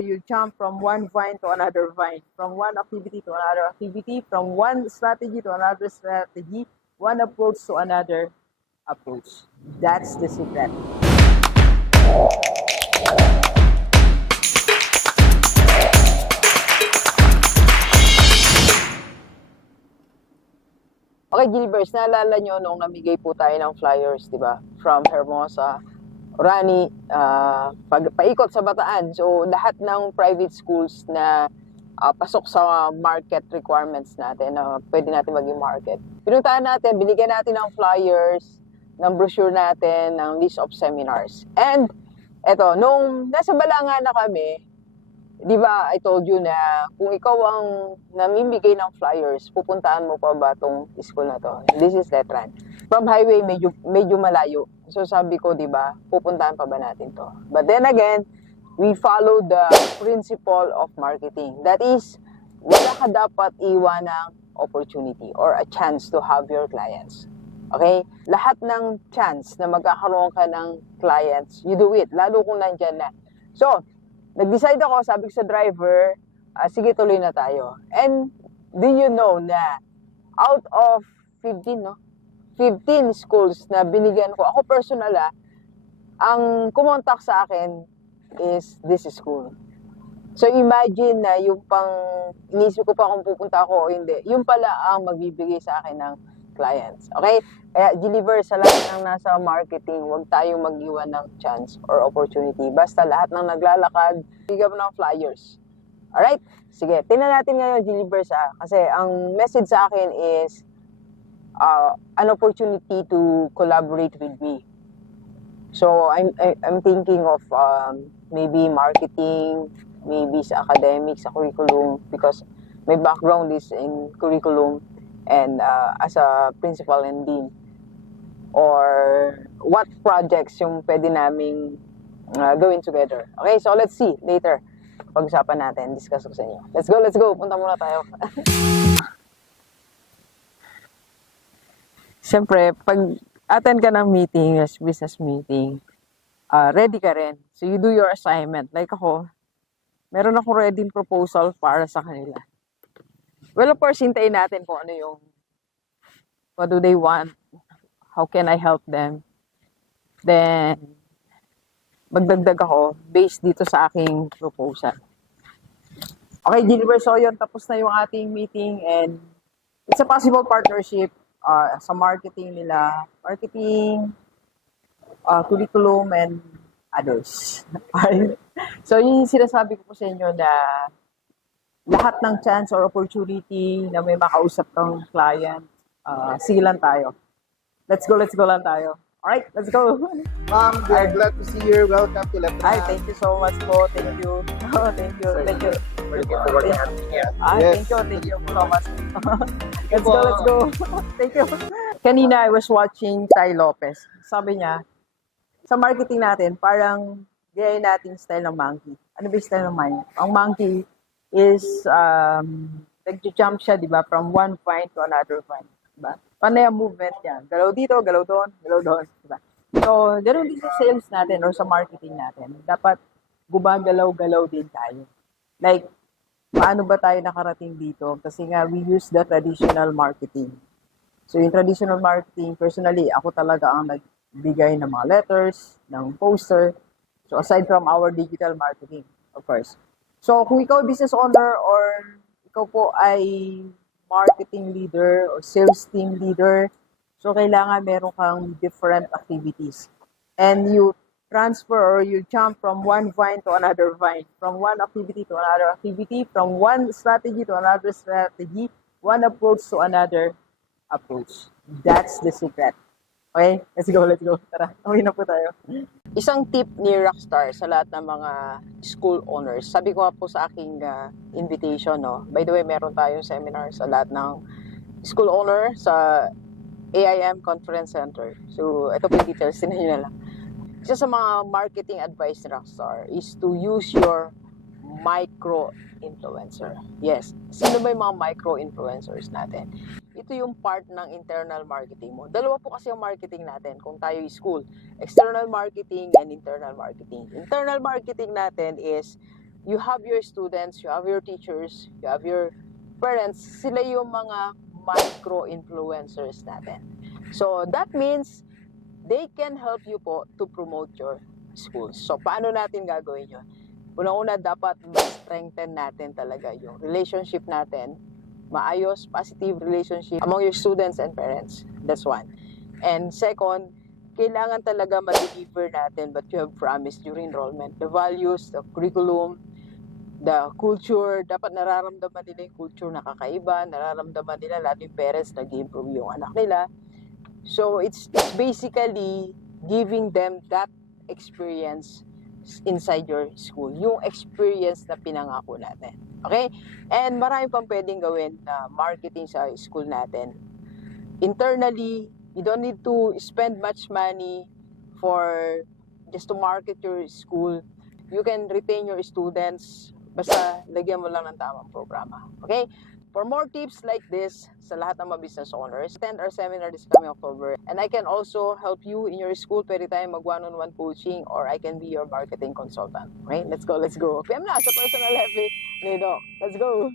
You jump from one vine to another vine, from one activity to another activity, from one strategy to another strategy, one approach to another approach. That's the secret. Okay, Gilbers, naalala nyo nung namigay po tayo ng flyers, di ba? From Hermosa, Rani, ah, pag, paikot sa Bataan. So, lahat ng private schools na ah, pasok sa market requirements natin, na pwede natin maging market. Pinuntahan natin, binigyan natin ng flyers, ng brochure natin, ng list of seminars. And, eto, nung nasa Balanga na kami, di ba, I told you na kung ikaw ang namimigay ng flyers, pupuntahan mo pa ba tong school na to? This is Letran. From highway, medyo, medyo malayo. So sabi ko, di ba, pupuntahan pa ba natin to? But then again, we follow the principle of marketing. That is, wala ka dapat iwan ng opportunity or a chance to have your clients. Okay? Lahat ng chance na magkakaroon ka ng clients, you do it. Lalo kung nandyan na. So, nag-decide ako, sabi ko sa driver, ah, sige tuloy na tayo. And do you know na out of 15, no? 15 schools na binigyan ko, ako personal ah, ang kumontak sa akin is this school. So imagine na yung pang, inisip ko pa kung pupunta ako o hindi, yung pala ang magbibigay sa akin ng clients. Okay? Kaya deliver sa lahat ng nasa marketing, huwag tayong mag-iwan ng chance or opportunity. Basta lahat ng naglalakad, bigyan mo ng flyers. Alright? Sige, tingnan natin ngayon, deliver sa, kasi ang message sa akin is uh, an opportunity to collaborate with me. So, I'm, I'm thinking of um, maybe marketing, maybe sa academics, sa curriculum, because my background is in curriculum and uh, as a principal and dean or what projects yung pwede naming uh, gawin together. Okay, so let's see later. Pag-usapan natin, discuss ko sa inyo. Let's go, let's go. Punta muna tayo. Siyempre, pag attend ka ng meeting, business meeting, uh, ready ka rin. So you do your assignment. Like ako, meron akong ready proposal para sa kanila. Well, of course, hintayin natin kung ano yung what do they want, how can I help them. Then, magdagdag ako based dito sa aking proposal. Okay, Gilbert, so yun, tapos na yung ating meeting and it's a possible partnership uh, sa marketing nila, marketing, uh, curriculum, and others. so, yun yung sinasabi ko po sa inyo na lahat ng chance or opportunity na may makausap kang client, uh, sige lang tayo. Let's go, let's go lang tayo. Alright, let's go. Ma'am, we are glad to see you. Welcome to Latin. Hi, thank you so much po. Thank you. Oh, thank you. Thank you. Ah, Yes. thank you. Thank you so much. let's go, let's go. thank you. Kanina, I was watching Ty Lopez. Sabi niya, sa marketing natin, parang gaya nating style ng monkey. Ano ba yung style ng monkey? Ang monkey is, um, nag-jump siya, di ba, from one vine to another vine. Di ba? Panay ang movement niya. Galaw dito, galaw doon, galaw doon. Di ba? So, ganoon din sa sales natin or sa marketing natin. Dapat gumagalaw-galaw din tayo. Like, paano ba tayo nakarating dito? Kasi nga, we use the traditional marketing. So, yung traditional marketing, personally, ako talaga ang nagbigay ng mga letters, ng poster. So, aside from our digital marketing, of course. So, kung ikaw business owner or ikaw po ay marketing leader or sales team leader, so kailangan meron kang different activities. And you transfer or you jump from one vine to another vine, from one activity to another activity, from one strategy to another strategy, one approach to another approach. That's the secret. Okay? Let's go, let's go. Tara, uwi na po tayo. Isang tip ni Rockstar sa lahat ng mga school owners. Sabi ko nga po sa aking uh, invitation, no? By the way, meron tayong seminar sa lahat ng school owner sa AIM Conference Center. So, ito po yung details. Tinan na lang. Isa sa mga marketing advice ni Rockstar is to use your micro-influencer. Yes. Sino ba yung mga micro-influencers natin? Ito yung part ng internal marketing mo. Dalawa po kasi yung marketing natin kung tayo yung school. External marketing and internal marketing. Internal marketing natin is you have your students, you have your teachers, you have your parents, sila yung mga micro-influencers natin. So, that means they can help you po to promote your schools. So, paano natin gagawin yun? Unang-una, dapat ma-strengthen natin talaga yung relationship natin. Maayos, positive relationship among your students and parents. That's one. And second, kailangan talaga ma-deliver natin what you have promised during enrollment. The values, the curriculum, the culture, dapat nararamdaman nila yung culture na kakaiba, nararamdaman nila lalo yung parents nag-improve yung anak nila. So, it's, it's basically giving them that experience inside your school. Yung experience na pinangako natin. Okay? And marami pang pwedeng gawin na marketing sa school natin. Internally, you don't need to spend much money for just to market your school. You can retain your students basta lagyan mo lang ng tamang programa. Okay? For more tips like this sa lahat ng mga business owners, attend our seminar this coming October. And I can also help you in your school. Pwede tayo mag one-on-one coaching or I can be your marketing consultant. Okay? Let's go, let's go. PM na sa personal level ni Doc. Let's go!